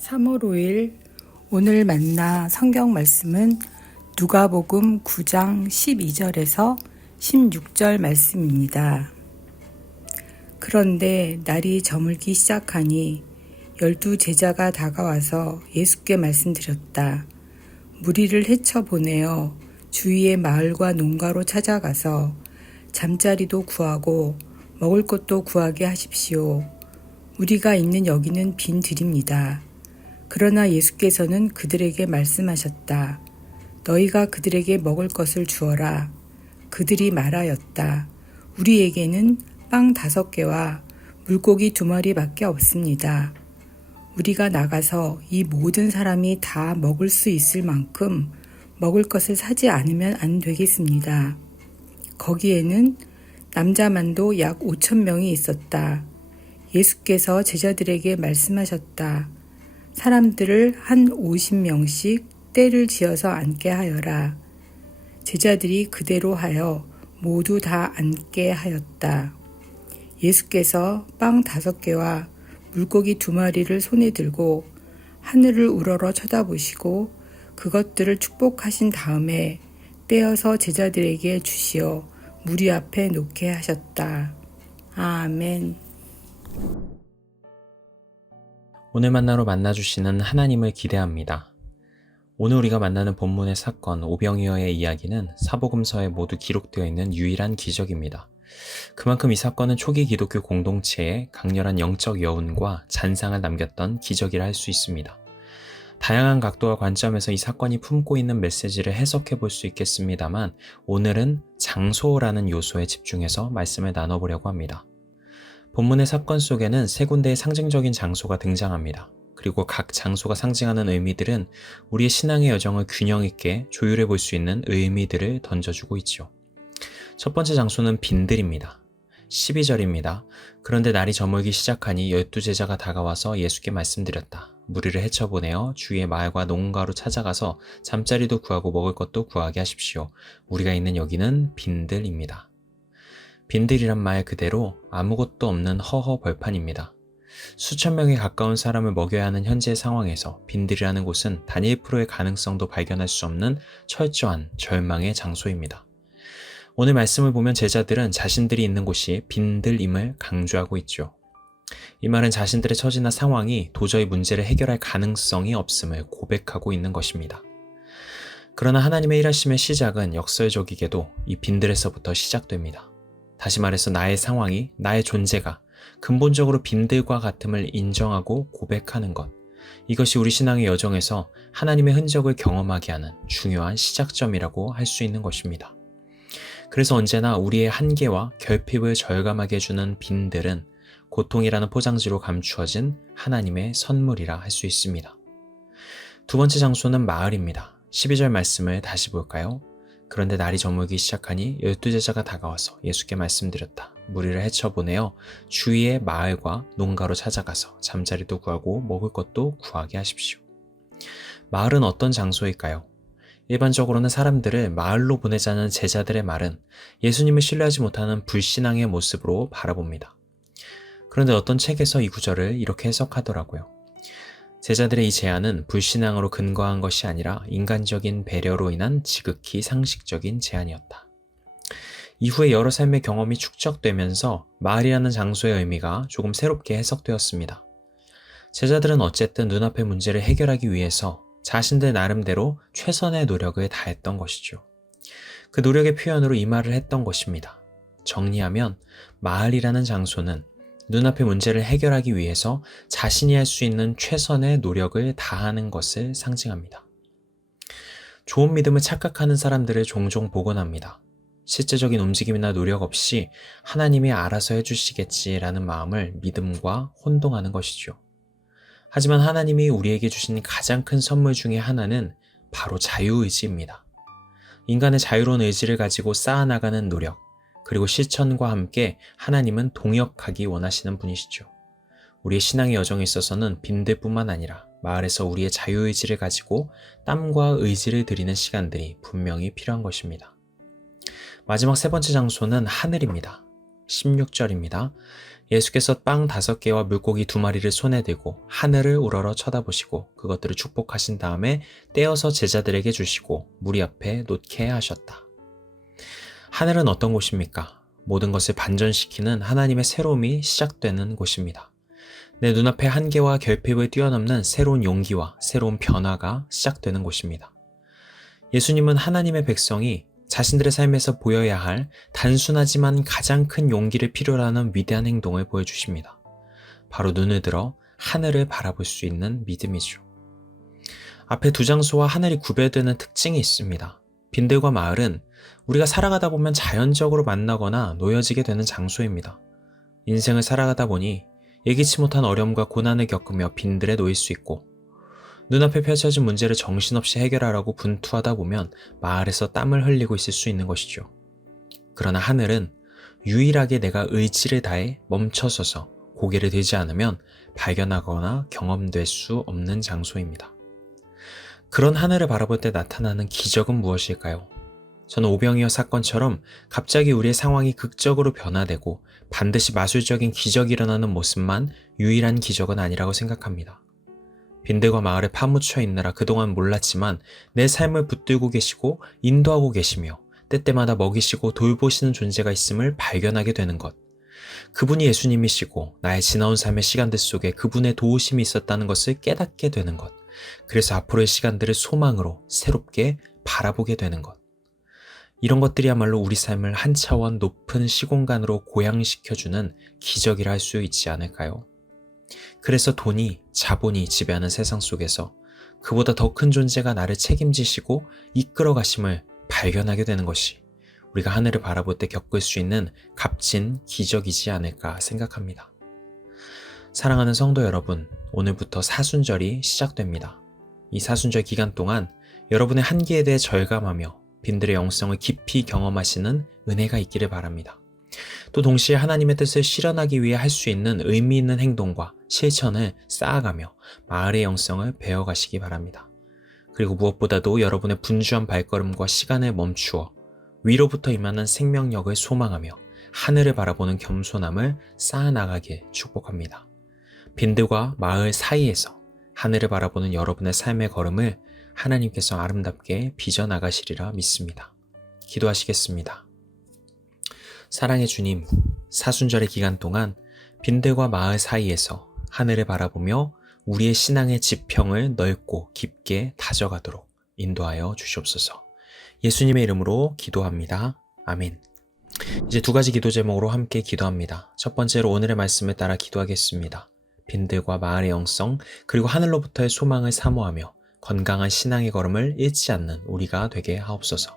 3월 5일 오늘 만나 성경 말씀은 누가복음 9장 12절에서 16절 말씀입니다. 그런데 날이 저물기 시작하니 12 제자가 다가와서 예수께 말씀드렸다. 무리를 헤쳐보내어 주위의 마을과 농가로 찾아가서 잠자리도 구하고 먹을 것도 구하게 하십시오. 우리가 있는 여기는 빈 들입니다. 그러나 예수께서는 그들에게 말씀하셨다. 너희가 그들에게 먹을 것을 주어라. 그들이 말하였다. 우리에게는 빵 5개와 물고기 2마리밖에 없습니다. 우리가 나가서 이 모든 사람이 다 먹을 수 있을 만큼 먹을 것을 사지 않으면 안 되겠습니다. 거기에는 남자만도 약 5,000명이 있었다. 예수께서 제자들에게 말씀하셨다. 사람들을 한 50명씩 떼를 지어서 앉게 하여라. 제자들이 그대로 하여 모두 다 앉게 하였다. 예수께서 빵 5개와 물고기 2마리를 손에 들고 하늘을 우러러 쳐다보시고 그것들을 축복하신 다음에 떼어서 제자들에게 주시어 무리 앞에 놓게 하셨다. 아멘. 오늘 만나로 만나주시는 하나님을 기대합니다. 오늘 우리가 만나는 본문의 사건 오병이어의 이야기는 사복음서에 모두 기록되어 있는 유일한 기적입니다. 그만큼 이 사건은 초기 기독교 공동체에 강렬한 영적 여운과 잔상을 남겼던 기적이라 할 수 있습니다. 다양한 각도와 관점에서 이 사건이 품고 있는 메시지를 해석해 볼 수 있겠습니다만 오늘은 장소라는 요소에 집중해서 말씀을 나눠보려고 합니다. 본문의 사건 속에는 3군데의 상징적인 장소가 등장합니다. 그리고 각 장소가 상징하는 의미들은 우리의 신앙의 여정을 균형 있게 조율해 볼 수 있는 의미들을 던져주고 있죠. 첫 번째 장소는 빈들입니다. 12절입니다. 그런데 날이 저물기 시작하니 12 제자가 다가와서 예수께 말씀드렸다. 무리를 헤쳐보내어 주위의 마을과 농가로 찾아가서 잠자리도 구하고 먹을 것도 구하게 하십시오. 우리가 있는 여기는 빈들입니다. 빈들이란 말 그대로 아무것도 없는 허허 벌판입니다. 수천 명에 가까운 사람을 먹여야 하는 현재의 상황에서 빈들이라는 곳은 단일 프로의 가능성도 발견할 수 없는 철저한 절망의 장소입니다. 오늘 말씀을 보면 제자들은 자신들이 있는 곳이 빈들임을 강조하고 있죠. 이 말은 자신들의 처지나 상황이 도저히 문제를 해결할 가능성이 없음을 고백하고 있는 것입니다. 그러나 하나님의 일하심의 시작은 역설적이게도 이 빈들에서부터 시작됩니다. 다시 말해서 나의 상황이, 나의 존재가 근본적으로 빈들과 같음을 인정하고 고백하는 것. 이것이 우리 신앙의 여정에서 하나님의 흔적을 경험하게 하는 중요한 시작점이라고 할 수 있는 것입니다. 그래서 언제나 우리의 한계와 결핍을 절감하게 해주는 빈들은 고통이라는 포장지로 감추어진 하나님의 선물이라 할 수 있습니다. 두 번째 장소는 마을입니다. 12절 말씀을 다시 볼까요? 그런데 날이 저물기 시작하니 12 제자가 다가와서 예수께 말씀드렸다. 무리를 헤쳐보내어 주위의 마을과 농가로 찾아가서 잠자리도 구하고 먹을 것도 구하게 하십시오. 마을은 어떤 장소일까요? 일반적으로는 사람들을 마을로 보내자는 제자들의 말은 예수님을 신뢰하지 못하는 불신앙의 모습으로 바라봅니다. 그런데 어떤 책에서 이 구절을 이렇게 해석하더라고요. 제자들의 이 제안은 불신앙으로 근거한 것이 아니라 인간적인 배려로 인한 지극히 상식적인 제안이었다. 이후에 여러 삶의 경험이 축적되면서 마을이라는 장소의 의미가 조금 새롭게 해석되었습니다. 제자들은 어쨌든 눈앞의 문제를 해결하기 위해서 자신들 나름대로 최선의 노력을 다했던 것이죠. 그 노력의 표현으로 이 말을 했던 것입니다. 정리하면 마을이라는 장소는 눈앞의 문제를 해결하기 위해서 자신이 할 수 있는 최선의 노력을 다하는 것을 상징합니다. 좋은 믿음을 착각하는 사람들을 종종 보곤 합니다. 실제적인 움직임이나 노력 없이 하나님이 알아서 해주시겠지라는 마음을 믿음과 혼동하는 것이죠. 하지만 하나님이 우리에게 주신 가장 큰 선물 중에 하나는 바로 자유의지입니다. 인간의 자유로운 의지를 가지고 쌓아나가는 노력, 그리고 실천과 함께 하나님은 동역하기 원하시는 분이시죠. 우리의 신앙의 여정에 있어서는 빈들뿐만 아니라 마을에서 우리의 자유의지를 가지고 땀과 의지를 들이는 시간들이 분명히 필요한 것입니다. 마지막 3번째 장소는 하늘입니다. 16절입니다. 예수께서 빵 5개와 물고기 2마리를 손에 들고 하늘을 우러러 쳐다보시고 그것들을 축복하신 다음에 떼어서 제자들에게 주시고 무리 앞에 놓게 하셨다. 하늘은 어떤 곳입니까? 모든 것을 반전시키는 하나님의 새로움이 시작되는 곳입니다. 내 눈앞에 한계와 결핍을 뛰어넘는 새로운 용기와 새로운 변화가 시작되는 곳입니다. 예수님은 하나님의 백성이 자신들의 삶에서 보여야 할 단순하지만 가장 큰 용기를 필요로 하는 위대한 행동을 보여주십니다. 바로 눈을 들어 하늘을 바라볼 수 있는 믿음이죠. 앞에 두 장소와 하늘이 구별되는 특징이 있습니다. 빈들과 마을은 우리가 살아가다 보면 자연적으로 만나거나 놓여지게 되는 장소입니다. 인생을 살아가다 보니 예기치 못한 어려움과 고난을 겪으며 빈들에 놓일 수 있고 눈앞에 펼쳐진 문제를 정신없이 해결하라고 분투하다 보면 마을에서 땀을 흘리고 있을 수 있는 것이죠. 그러나 하늘은 유일하게 내가 의지를 다해 멈춰서서 고개를 들지 않으면 발견하거나 경험될 수 없는 장소입니다. 그런 하늘을 바라볼 때 나타나는 기적은 무엇일까요? 저는 오병이어 사건처럼 갑자기 우리의 상황이 극적으로 변화되고 반드시 마술적인 기적이 일어나는 모습만 유일한 기적은 아니라고 생각합니다. 빈들과 마을에 파묻혀 있느라 그동안 몰랐지만 내 삶을 붙들고 계시고 인도하고 계시며 때때마다 먹이시고 돌보시는 존재가 있음을 발견하게 되는 것. 그분이 예수님이시고 나의 지나온 삶의 시간들 속에 그분의 도우심이 있었다는 것을 깨닫게 되는 것. 그래서 앞으로의 시간들을 소망으로 새롭게 바라보게 되는 것. 이런 것들이야말로 우리 삶을 한 차원 높은 시공간으로 고양시켜주는 기적이라 할 수 있지 않을까요? 그래서 돈이, 자본이 지배하는 세상 속에서 그보다 더 큰 존재가 나를 책임지시고 이끌어 가심을 발견하게 되는 것이 우리가 하늘을 바라볼 때 겪을 수 있는 값진 기적이지 않을까 생각합니다. 사랑하는 성도 여러분, 오늘부터 사순절이 시작됩니다. 이 사순절 기간 동안 여러분의 한계에 대해 절감하며 빈들의 영성을 깊이 경험하시는 은혜가 있기를 바랍니다. 또 동시에 하나님의 뜻을 실현하기 위해 할 수 있는 의미 있는 행동과 실천을 쌓아가며 마을의 영성을 배워가시기 바랍니다. 그리고 무엇보다도 여러분의 분주한 발걸음과 시간을 멈추어 위로부터 임하는 생명력을 소망하며 하늘을 바라보는 겸손함을 쌓아나가길 축복합니다. 빈들과 마을 사이에서 하늘을 바라보는 여러분의 삶의 걸음을 하나님께서 아름답게 빚어나가시리라 믿습니다. 기도하시겠습니다. 사랑의 주님, 사순절의 기간 동안 빈들과 마을 사이에서 하늘을 바라보며 우리의 신앙의 지평을 넓고 깊게 다져가도록 인도하여 주시옵소서. 예수님의 이름으로 기도합니다. 아멘. 이제 2가지 기도 제목으로 함께 기도합니다. 첫 번째로 오늘의 말씀을 따라 기도하겠습니다. 빈들과 마을의 영성, 그리고 하늘로부터의 소망을 사모하며 건강한 신앙의 걸음을 잃지 않는 우리가 되게 하옵소서.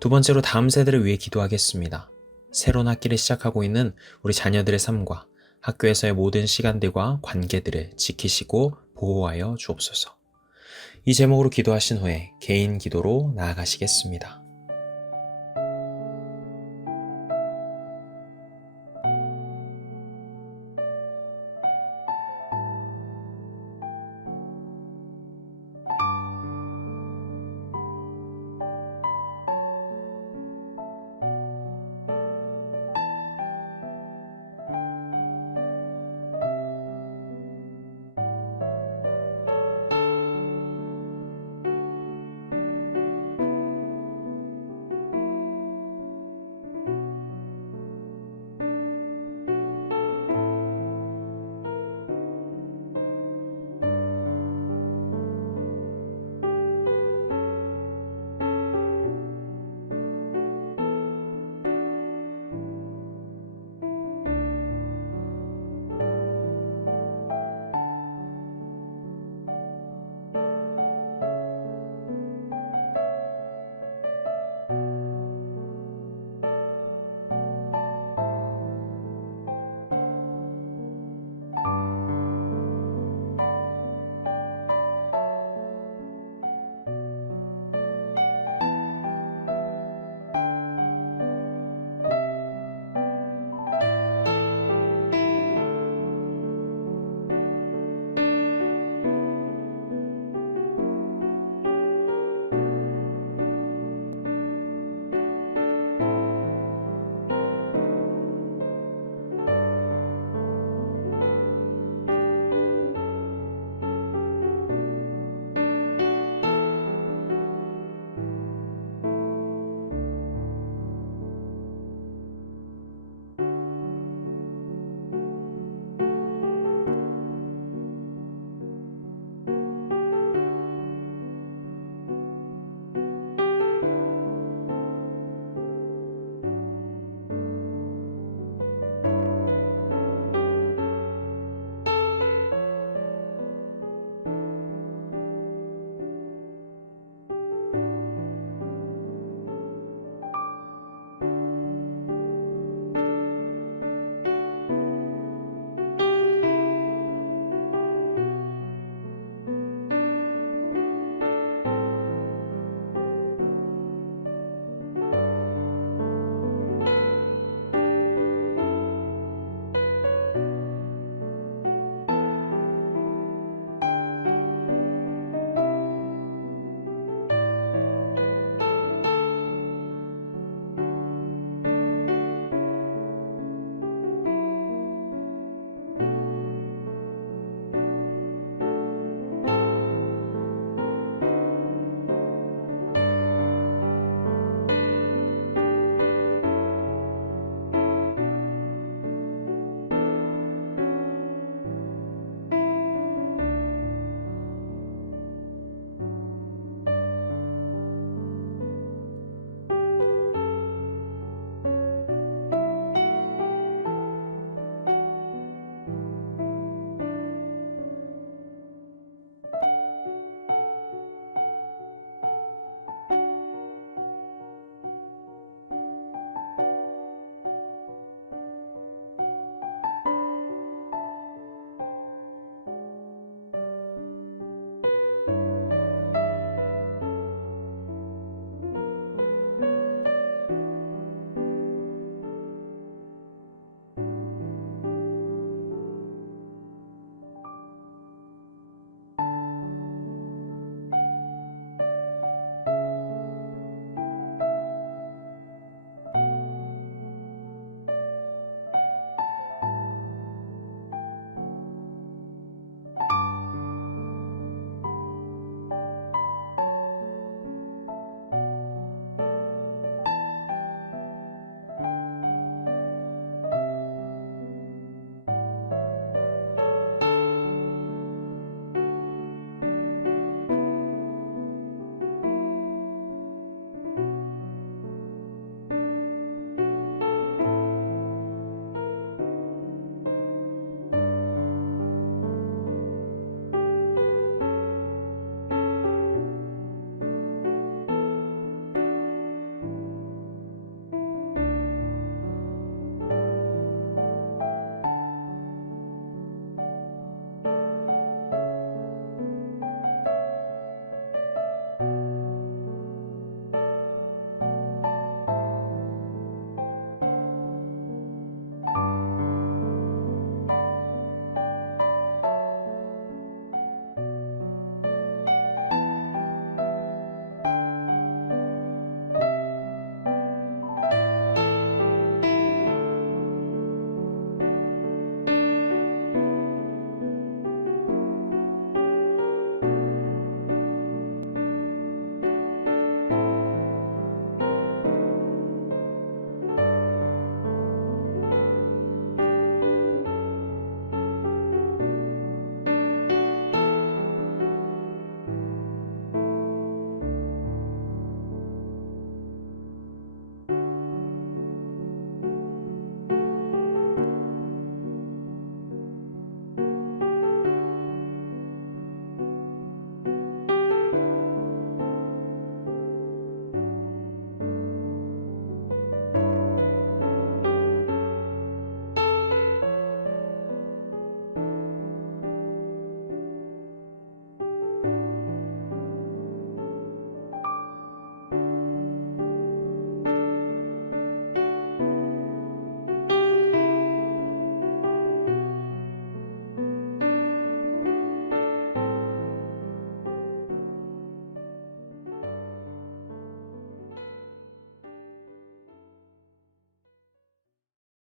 두 번째로 다음 세대를 위해 기도하겠습니다. 새로운 학기를 시작하고 있는 우리 자녀들의 삶과 학교에서의 모든 시간들과 관계들을 지키시고 보호하여 주옵소서. 이 제목으로 기도하신 후에 개인 기도로 나아가시겠습니다.